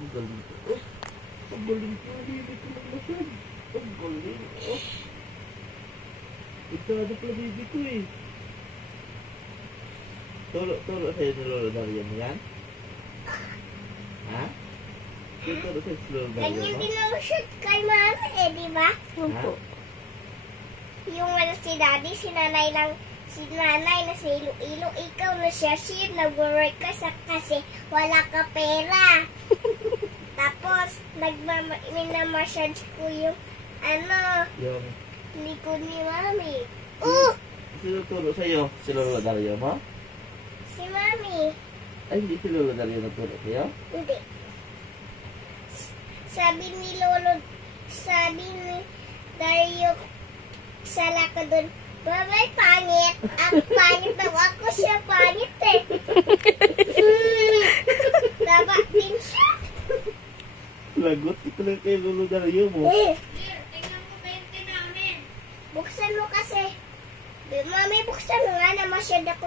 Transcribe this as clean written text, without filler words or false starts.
Ang galing ko. Oh, ang galing ko. Hindi ko naglasad. Ang galing. Oh. Ito ano pala baby ko eh. Turo sa'yo ni Lolo Dario mo yan? Ha? Turo sa'yo si Lolo Dario mo? Ganyan din ang shoot kay mami eh, di ba? Ha? Yung ano si daddy, si nanay na sa Iloilo, ikaw na siya, nag-work ka kasi wala ka pera. Tapos, minamassage ko yung Yung likod ni mami. sino turo sa'yo? Si Lolo Dario mo? Si mami. Ay, hindi si Lolo Dario nagturo sa'yo? Hindi. Sabi ni Dario sa laka doon, babay pangit. Ang pangit daw ako, siya pangit eh. Daba din siya. Lagot ito lang kay Lolo Dario mo. Tingnan mo 20 namin. Buksan mo kasi. Mami, buksan mo nga na masyad ako.